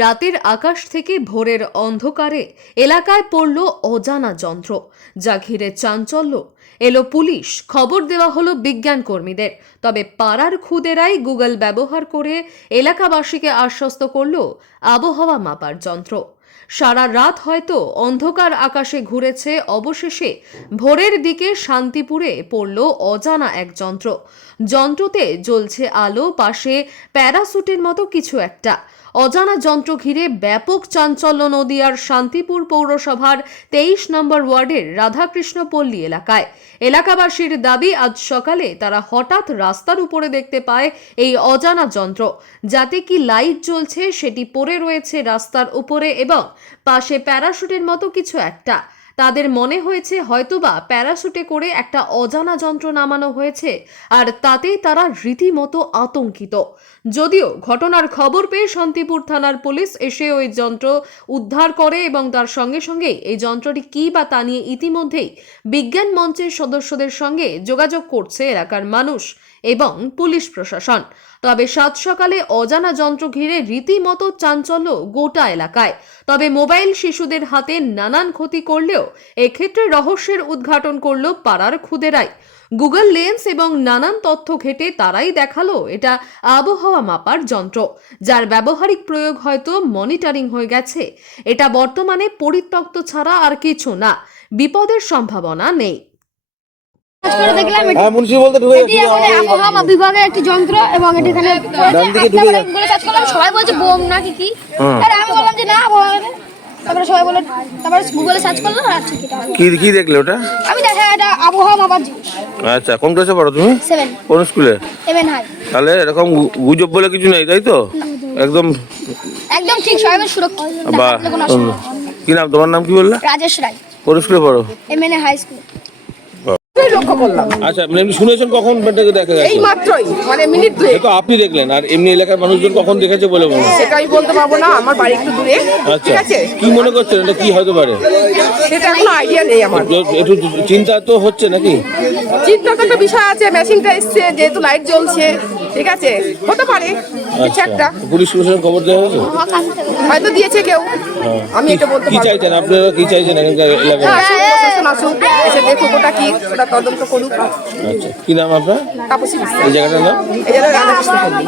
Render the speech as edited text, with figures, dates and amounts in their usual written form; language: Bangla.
রাতের আকাশ থেকে ভোরের অন্ধকারে এলাকায় পড়ল অজানা যন্ত্র, যা ঘিরে চাঞ্চল্য। এলো পুলিশ, খবর দেওয়া হলো বিজ্ঞান কর্মীদের। তবে পাড়ার খুদেরাই গুগল ব্যবহার করে এলাকাবাসীকে আশ্বস্ত করল আবহাওয়া মাপার যন্ত্র। সারা রাত হয়তো অন্ধকার আকাশে ঘুরেছে, অবশেষে ভোরের দিকে শান্তিপুরে পড়ল অজানা এক যন্ত্র। যন্ত্রতে জ্বলছে আলো, পাশে প্যারাসুটের মতো কিছু একটা। অজানা যন্ত্র ঘিরে ব্যাপক চাঞ্চল্য নদিয়ার শান্তিপুর পৌরসভার 23 নম্বর ওয়ার্ডের রাধাকৃষ্ণ পল্লী এলাকায়। এলাকাবাসীর দাবি, আজ সকালে তারা হঠাৎ রাস্তার উপরে দেখতে পায় এই অজানা যন্ত্র। যাতে কি লাইট জ্বলছে সেটি পড়ে রয়েছে রাস্তার উপরে এবং পাশে প্যারাশুটের মতো কিছু একটা। তাদের মনে হয়েছে হয়তোবা প্যারাশুটে করে একটা অজানা যন্ত্র নামানো হয়েছে, আর তাতেই তারা রীতিমতো আতঙ্কিত। যদিও ঘটনার খবর পেয়ে শান্তিপুর থানার পুলিশ এসে ওই যন্ত্র উদ্ধার করে এবং তার সঙ্গে সঙ্গেই এই যন্ত্রটি কী বা তা নিয়ে ইতিমধ্যেই বিজ্ঞান মঞ্চের সদস্যদের সঙ্গে যোগাযোগ করছে এলাকার মানুষ এবং পুলিশ প্রশাসন। তবে সাত সকালে অজানা যন্ত্র ঘিরে রীতিমতো চাঞ্চল্য গোটা এলাকায়। তবে মোবাইল শিশুদের হাতে নানান ক্ষতি করলেও এক্ষেত্রে রহস্যের উদ্ঘাটন করল পাড়ার খুদেরাই। গুগল লেন্স এবং নানান তথ্য ঘেটে তারাই দেখালো এটা আবহাওয়া মাপার যন্ত্র, যার ব্যবহারিক প্রয়োগ হয়তো মনিটরিং হয়ে গেছে। এটা বর্তমানে পরিত্যক্ত ছাড়া আর কিছু না, বিপদের সম্ভাবনা নেই। আবহাওয়া বিভাগের একটি যন্ত্র এবং এখানে সবাই বলছে বোম নাকি কি, আমি বললাম যে না তারপরে সবাই বলে, তারপরে গুগলে সার্চ করলাম। আচ্ছা কি দেখলে ওটা? আমি দেখা এটা আবহাওয়া মাপার জিনিস। আচ্ছা, কোন ক্লাসে পড়ো তুমি? 7 কোন স্কুলে? MN high. তাহলে এরকম গুজব বলে কিছু নেই, তাই তো? একদম ঠিক, সবাই সুরক্ষিত। বাহ, কি নাম তোমার? নাম কি বললে? রাজেশ রায়। কোন স্কুলে পড়ো? MN high school. লক্ষ্য করলাম। আচ্ছা, আপনি শুনেছেন কখন এটাকে দেখা গেছে? এই মাত্রই, মানে মিনিট দুই। তো আপনি দেখলেন, আর এমনি এলাকার মানুষজন কখন দেখেছে বলে মনে হয়? সেটা আমি বলতে পারবো না, আমার বাড়ি একটু দূরে। আচ্ছা, ঠিক আছে, কি মনে করছেন এটা কি হতে পারে? সেটা কোনো আইডিয়া নেই আমার। একটু চিন্তা তো হচ্ছে নাকি? চিন্তা তো একটা বিষয় আছে, মেশিনটা এসছে যেহেতু লাইট জ্বলছে, ঠিক আছে, হতে পারে কিছু একটা। পুলিশ প্রশাসন খবর দেওয়া হয়েছে? হয়তো দিয়েছে কেউ, আমি এটা বলতে কি পারবো চাইছেন আপনারা? কি চাইছেন এখানকার এলাকায়? না। প্রশাসন আসুক, এসে দেখুক ওটা কি, ওটা তদন্ত করুক। আচ্ছা, কি নাম আপনার? তাপসী বিশ্বাস। এই জায়গাটার নাম? এই জায়গায় রাধাকৃষ্ণ পল্লী।